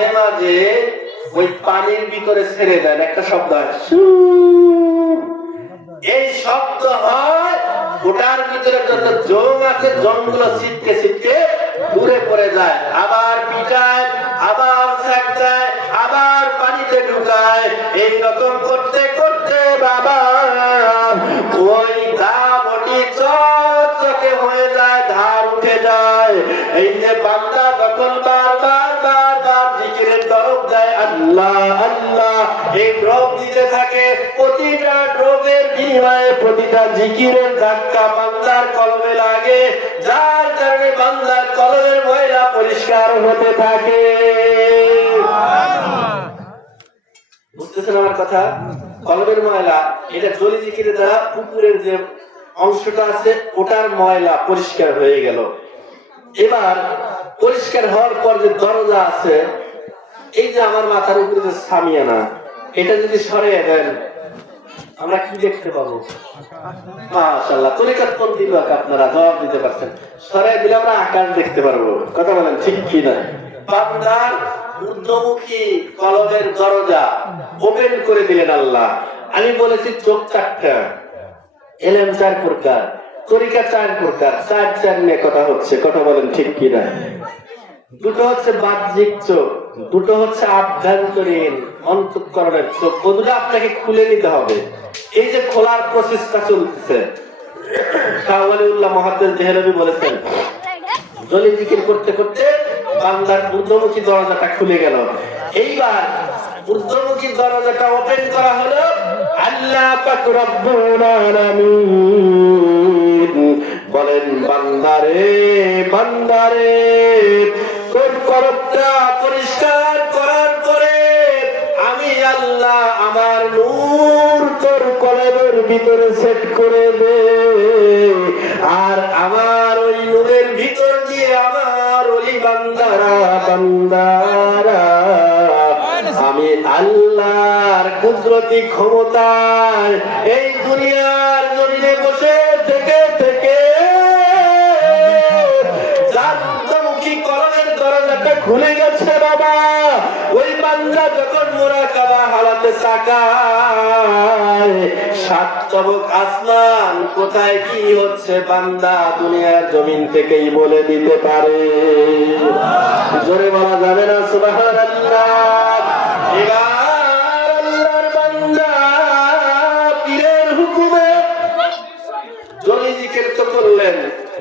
মাঝে মাঝে ওই পানির ভিতরে ছেড়ে দেন, একটা শব্দ হয়, এই শব্দ হয়, ওটার ভিতরে যত জং আছে জংগুলো ছিটকে ছিটকে দূরে পড়ে যায়, আবার পিটায়, আবার ছাক দেয়, আবার পানিতে ঢুকায়। এইরকম করতে করতে বাবা ওই দাবটি চকচকে হয়ে যায়, ধার উঠে যায়। এই যে বান্দা তখন বারবার বারবার জিকিরের দরব দেয়, আল্লাহ আল্লাহ, এই ড্রপ দিতে থাকে, প্রতিটা ড্রপের বিনিময়ে প্রতিটা জিকিরের ধাক্কা বান্দার কলবে লাগে, যার কারণে বান্দার কলবের ময়লা পরিষ্কার হতে থাকে। বুঝতেছেন আমার কথা? কলবের ময়লা, এটা জলি জিকিরের দ্বারা পুকুরের যে অংশটা আছে ওটার ময়লা পরিষ্কার হয়ে গেল। এবার পরিষ্কার হওয়ার পর যে দরজা আছে, এই যে আমার মাথার উপরে যে সামিয়ানা, এটা যদি সরিয়ে দেন আমরা কি দেখতে পাবো? মাশাআল্লাহ, তরিকাতপন্থী লোক আপনারা জবাব দিতে পারছেন। সরিয়ে দিলে আমরা আকাশ দেখতে পারবো। কথা বলেন ঠিক কি না? বান্দার ঊর্ধ্বমুখী কলবের দরজা ওপেন করে দিলেন আল্লাহ। আমি বলেছি চোখ চারটা, এলেম চার প্রকার, তরিকা চার প্রকার, চার চার নিয়ে কথা হচ্ছে। কথা বলেন ঠিক কি না? দুটো হচ্ছে বাহ্যিক চোখ, দুটো হচ্ছে আভ্যন্তরীণ অন্তঃকরণের চোখ। ও দুটো আপনাকে খুলে নিতে হবে। এই যে খোলার প্রচেষ্টা চলতেছে, শাহ ওয়ালিউল্লাহ মুহাদ্দিস দেহলভী বলেছেন, জলি জিকির করতে করতে বান্দার ঊর্ধ্বমুখী দরজাটা খুলে গেল। এইবার ঊর্ধ্বমুখী দরজাটা ওপেন করা হলো। আল্লাহ পাক রব্বুল আলামিন বলেন, বান্দারে বান্দারে, তোর কলবটা পরিষ্কার করার পরে আমি আল্লাহ আমার নূর তোর কলবের ভিতরে সেট করে দে, আর আমার ওই নূরের ভিতর দিয়ে আমার ওই বান্দারা বান্দারা আমি আল্লাহর কুদরতি ক্ষমতায় এই দুনিয়ার জমিনে বসে থেকে থেকে জান্নাতমুখী কলবের দরজাটা খুলে গেছে বাবা। ওই বান্দা যখন মুরাকাবা হালাতে তাকায়, সাত তবক আসমান কোথায় কি হচ্ছে বান্দা দুনিয়ার জমিন থেকেই বলে দিতে পারে। জোরে বলা যাবে না সুবহানাল্লাহ? এবার আল্লাহর বান্দা পীরের হুকুমে জোরে জিকির তো করলেন,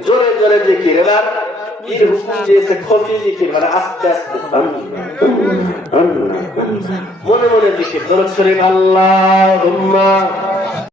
জোরে জোরে জিকির। এবার পীর হুকুম দিয়েছে খফি জিকির, মানে আস্তে আস্তে মনে মনে জিকির। দরুদ শরীফ আল্লাহুম্মা